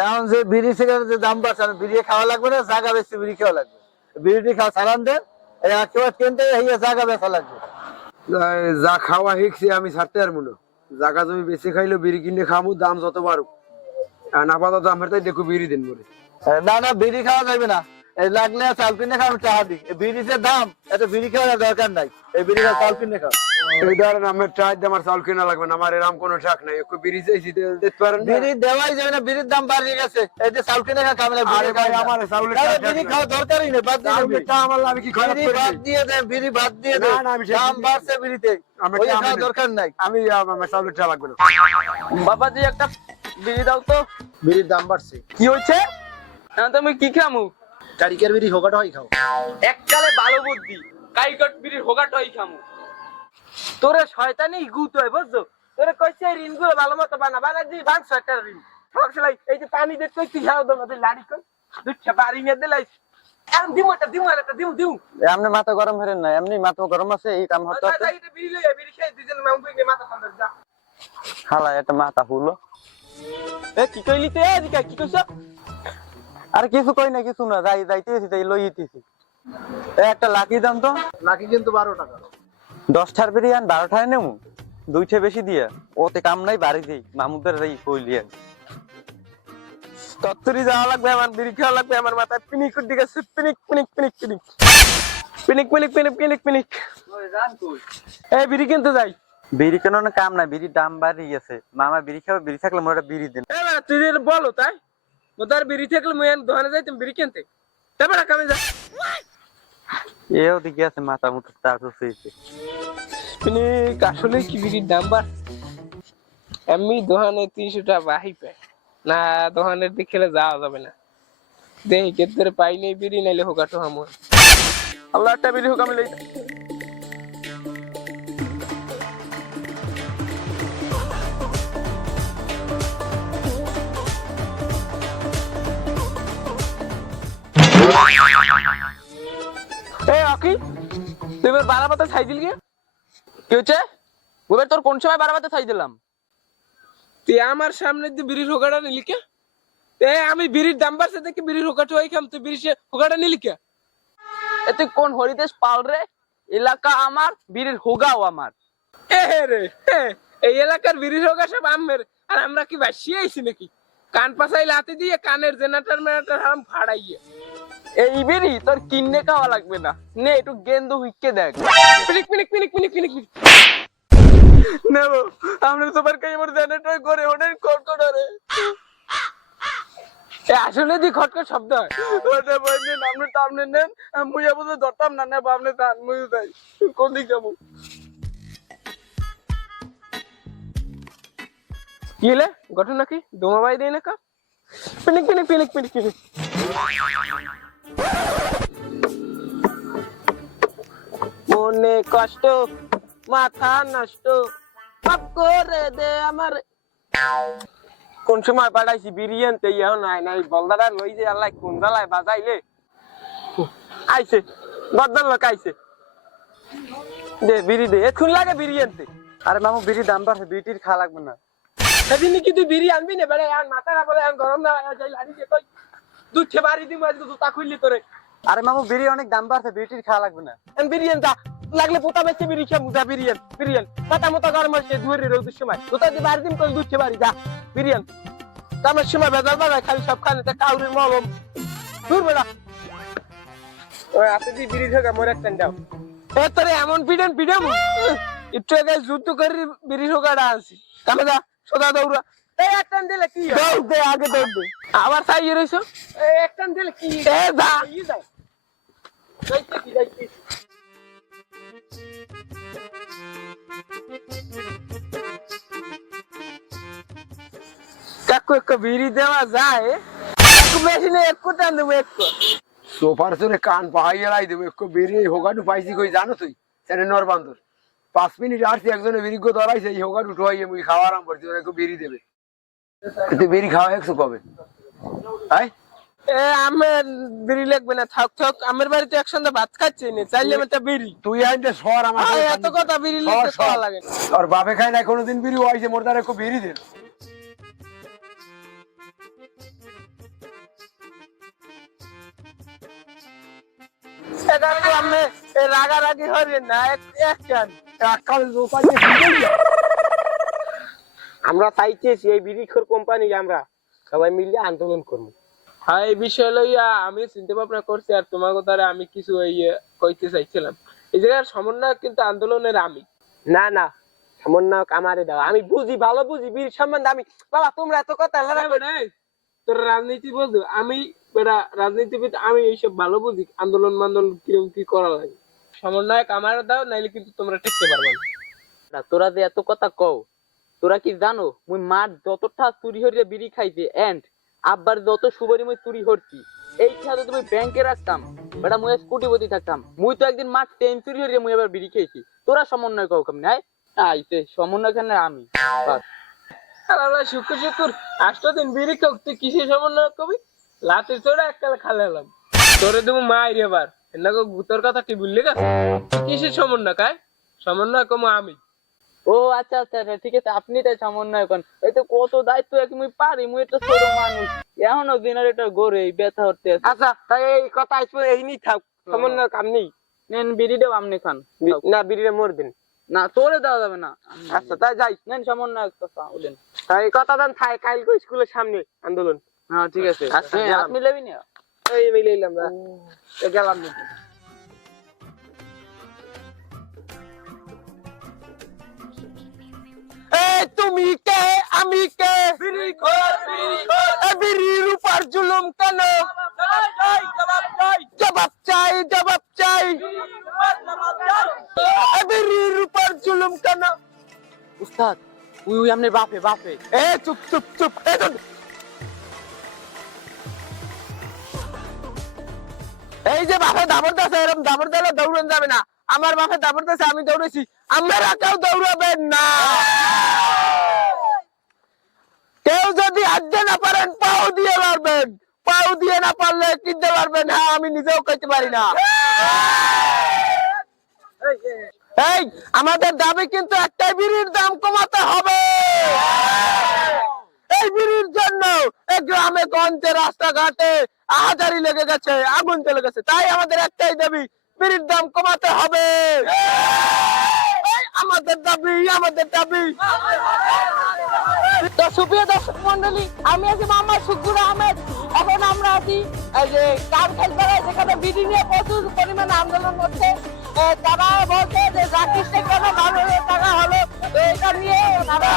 এখন যে বিড়ি সিগারেটের যে দাম বাড়ছে, বিড়ি খাওয়া লাগবে না, জায়গা বেশি বিড়ি খাওয়া লাগবে। বিড়িটি খাওয়া চালান দেন, কেউ কিনতে জায়গা বেচা লাগবে। যা খাওয়া শিখছি আমি ছাড়তে পারবো না। জায়গা জমি বেশি খাইলো বিড়ি কিনে খামু, দাম যত বাড়ুক। আপাতত আমার তাই দেখো বিড়ি দিন বলে। না না, বিড়ি খাওয়া যাবে না। এই লাগলে চাল কিনে খাওয়া টাকা দিই। বিড়ি যে দাম, এত বিড়ি খাওয়ার দরকার নাই। এই বিড়ি চাল কিনে খাও। এই ধরেন আমার চাই দিয়ে আমার চাউল কিনা লাগবে না, আমার এরকম কোনো শাক নাই। একটু বিড়ি চাইছি দিতে পারেন না? বিড়ি দেওয়াই যাবে না, বিড়ির দাম বাড়িয়ে গেছে। এই যে চাল কিনে খাওয়া না, আরে ভাই আমার চাউলের বিড়ি খাওয়া দরকারই নেই, বাদ দিয়ে দেন। আমার আমি কি খারাপ বিড়ি বাদ দিয়ে দেন, বিড়ি বাদ দিয়ে দেন। দাম বাড়ছে বিড়িতে, ওই খাওয়া দরকার নাই। আমি আমার চাউলের চা লাগবে না। বাবাজি একটা বিড়ি দাও তো। বিড়ির দাম বাড়ছে। কি হচ্ছে? তুমি কি খামু? কারিকের বিড়ি হোগাটা হয় খাও। এককালে ভালো বুদ্ধি, কাইকট বিড়ির হোগাটাই খামু। তোরে শয়তানি গুত হয় বুঝছো? তোরে কইছে ঋণ গুলো ভালো মতো বানা দি বাংশ একটা ঋণ। সবসময় এই যে পানি দেখতে তুই যাও তোমাদের লাড়ি কই দুচ্ছা বাড়ি নিয়ে দিলাই। এখন দিমু এমনি মাথা গরম হরেন না, এমনি মাথা গরম আছে, এই কাম হতে হতে এটা বিড়ি লইয়া বিড়ি খাই দুজন মাউকে মাথা ঠান্ডা যা। হালা একটা মাথা হুলো। এ কি কইলি তে এদিকে কি কইছ? আর কিছু কই না, কিছু না, যাইতেছি তাই লইতেছি। একটা লাকি দাম তো, লাকি কিন্তু 12 টাকা। 10টার বিড়ি আন 12টায় নেমু, 2টা বেশি দিয়া ওতে কাম নাই, বাড়ি দেই মামুদের এই কইলি। তত্তরি যাওয়া লাগবে, আমার বিড়ি খাওয়া লাগবে, আমার মাথায় পিনিক দিকে পিনিক পিনিক পিনিক পিনিক পিনিক পিনিক পিনিক পিনিক পিনিক। এই বিড়ি কিনতে যাই। বিড়ি কেন না কাম নাই, বিড়ির দাম বাড়ি গেছে। মামা বিড়ি খাবে, বিড়ি থাকলে মোটা বিড়ি দেন। এবার তুই বলো তাই মোদার বিড়ি থাকলে মুই দোকানে যাই তুমি বিড়ি কিনতে, তারপর কামে যা। এও দিকে আছে মাথা মুঠো তার হইছে। পিনিক আসলে কি বিড়ির দাম বাড়। এমনি দোকানে 300 টাকা বাহি পায় না, দোকানের দিকে খেলে যাওয়া যাবে না। দেখি কেতরে পাই নেই বিড়ি, নাইলে হোকাটো হামু। আল্লাহ একটা বিড়ি হোক আমি লই। এ আকি তুই এবার বারাবাতে ছাই দিল কি? কি হচ্ছে? ওবার তোর কোন সময় বারাবাতে ছাই দিলাম? তুই আমার সামনে দিয়ে বিড়ির হোকাটা নিলি কে? আমি বিড়ির দাম বাড়ছে দেখি বিড়ির হোকাটা ওই খাম, তুই বিড়ির হোকাটা নিলি কে? এ তুই কোন হরিদেশ পাল রে? এলাকা আমার, বিড়ির হোগাও আমার। রে এই এলাকার বিড়ির হোগা সব আমের, আর আমরা কি বাসি আইছি নাকি? কান পাছাই লাতে দিয়ে কানের জেনারেটর মেনাটার হারাম ফাড়াইয়ে। এই বিড়ি তোর কিনে খাওয়া লাগবে না, নে একটু গেন্দু হুইকে দেখ। পিনিক পিনিক পিনিক পিনিক পিনিক নেবো আমরা তোমার কাছে আমার জেনারেটর করে ওঠেন কটকটরে। আসলে দি খটখট শব্দ হয়। ওটা বলেন আপনি টামনে নেন, মুই বলতে ধরতাম না, নেব আপনি টান মুই যাই। কোন দিক যাবো? কি হলে ঘটনা কি? দোমা বাই দেয় না কা? পিনিক পিনিক পিনিক পিনিক পিনিক। মনে কষ্ট মাথা নষ্ট সব করে দে আমার। কোন সময় পাঠাইছি বিরিয়ান তে ইয়া নাই নাই বলদারা লই যে আল্লাহ কোন দালায় বাজাইলে আইছে বদল লোক আইছে। দে বিড়ি দে, এখন লাগে বিরিয়ানতে। আরে মামু বিড়ির দাম বাড়ছে, বিড়ির খাওয়া লাগবে না। সেদিন কি তুই বিড়ি আনবি না? বেড়ে আর মাথা না বলে গরম না যাই লাড়ি যে কই দুধ খেয়ে বাড়ি দিমু আজকে জুতা খুললি তোরে। আরে মামু বিড়ি অনেক দাম বাড়ছে, বিড়ির খাওয়া লাগবে না। বিরিয়ান দা লাগলে পোতা বেচে বিড়ি খেয়ে মুজা বিরিয়ান বিরিয়ান মাথা মতো গরম হচ্ছে ধরে রোদের সময় জুতা দিয়ে বাড়ি দিম কই দুধ খেয়ে বাড়ি যা বিরিয়ান। কামের সময় ভেজাল বাজায় খালি সব খানে তা কাউরির মলম দূর বেড়া। ওই আপনি দি বিড়ি থেকে মোর একটা দাও। এ তোরে এমন পিডেন পিডেম একটু আগে যুদ্ধ করে বিড়ি ঠোকাটা আনছি। কামে যা সোজা দৌড়া। এই একটা দিলে কি দৌড় দে, আগে দৌড় দে। আবার তাই রইছো, এই একটা দিলে কি এ যা ই যা যাইতে কি যাইতে। কাকু এক বিড়ি দেওয়া যায়? কাকু মেশিনে এক টান দেবো এক। সোফার চলে কান পাহাই এলাই দেবো একটু বিড়ি হোগাটু পাইছি কই জানো তুই? সেটা নরবান্দর 5 মিনিট আসছি, একজনে বিড়িকে ধরাইছে, এই হোগাটু উঠাইয়ে মুই খাওয়া আরাম করছি, ওরা একটু বিড়ি দেবে। তুই বিড়ি খাওয়া একশো কবে? তাই আমার বিড়ি লাগবে না, থাক থাক। আমার বাড়িতে একসঙ্গে ভাত খাচ্ছে না, চাইলে একটা বিড়ি তুই আইতে সর আমার এত কথা বিড়ি লাগতে লাগে। আর বাপে খায় না কোনোদিন বিড়ি হয়েছে, মোর দ্বারা একটু বিড়ি দে। কাকু আপনি রাগারাগি হবেন না, এক কান এককাল লোপাইতে বিড়ি আমরা চাইতেছি এই বিড়িখোর কোম্পানি আমরা সবাই মিলে আন্দোলন করবো। হ্যাঁ, এই বিষয় লইয়া আমি চিন্তা ভাবনা করছি, আর তোমার কথারে আমি কিছু কইতে চাইছিলাম। এই জায়গার সমন্বয় কিন্তু আন্দোলনের আমি না না, সমন্বয়ক আমারে দাও, আমি বুঝি, ভালো বুঝি বীর সম্বন্ধে। আমি বাবা তোমরা এত কথা তোর রাজনীতি বুঝো, আমি বেটা রাজনীতিবিদ, আমি এইসব ভালো বুঝি, আন্দোলন মান্দোলন কিরকম কি করা লাগে। সমন্বয়ক আমার দাও, নাইলে কিন্তু তোমরা টিকতে পারবে না। তোরা যে এত কথা কও, তোরা কি জানো মুই মার যতটা চুরি হরিয়া বিড়ি খাইছে এন্ড আব্বার যত সুবারি মুই চুরি হরছি, এই খেয়ালে তুমি ব্যাংকে রাখতাম বেটা মুই স্কুটিপতি থাকতাম। মুই তো একদিন মার ট্রেন চুরি হরিয়া মুই এবার বিড়ি খেয়েছি। তোরা সমন্বয় কও কেমন? আইতে সমন্বয় কেন আমি বাস। শুক্র শুক্র 8 দিন বিড়ি খাও, তুই কিসের সমন্বয় কবি? লাতের চোরা এককালে খালে এলাম তোরে দেবো মায়ের এবার এনাকে তোর কথা কি বললি গা? কিসের সমন্বয় কায়? সমন্বয় কম আমি। ও আচ্ছা আচ্ছা আচ্ছা, ঠিক আছে, আপনি তাই সমন্বয় করেন। এই তো কত দায়িত্ব এক মুই পারি, মুই তো ছোট মানুষ, এখনো জেনারেটর গড়ে ব্যথা হতে আছে। আচ্ছা তাই এই কথা আসবে, এই নি থাক, সমন্বয়ক আপনি নেন বিড়ি দেব, আপনি খান। না বিড়িটা মরবেন না তোরে দেওয়া যাবে না। আচ্ছা তাই যাই, নেন সমন্বয় কথা বলেন। তাই কথা দেন থাই, কালকে স্কুলের সামনে আন্দোলন। হ্যাঁ ঠিক আছে, আচ্ছা, হ্যাঁ, গেলাম। আপনি লেবি না। এই মিলাইলাম না, গেলাম নাকি। তুমি কে আমি কে, বিড়ির উপর জুলুম কেন? জবাব চাই জবাব চাই, বিড়ির উপর জুলুম কেন? উস্তাদ উই আমনে বাপে বাপে। এ চুপ চুপ চুপ, এই যে বাপে দাবর দাসে, এরকম দাবর দিলে দৌড়ান যাবে না। আমার বাপে দাবর দাসে, আমি দৌড়েছি, আপনারা কেউ দৌড়াবেন না। কেউ যদি হাঁটতে না পারেন পাও দিয়ে পারবেন, পাও দিয়ে না পারলে কিনতে পারবেন। হ্যাঁ, আমি নিজেও করতে পারি না। এই আমাদের দাবি কিন্তু একটাই, বিড়ির দাম কমাতে হবে। এই বিড়ির জন্য এই গ্রামে গঞ্জে রাস্তাঘাটে আহাজারি লেগে গেছে, আগুন চলে গেছে। তাই আমাদের একটাই দাবি, বিড়ির দাম কমাতে হবে। এই আমাদের দাবি, আমাদের দাবি। তো সুপ্রিয় দর্শক মন্ডলী, আমি আছি মোহাম্মদ শুকুর আহমেদ। এখন আমরা আছি এই যে কারখালপাড়ায়, যেখানে বিড়ি নিয়ে প্রচুর পরিমাণে আন্দোলন হচ্ছে। তারা বলছে যে জাকির কেন 12,000 টাকা হলো, তো এটা নিয়ে তারা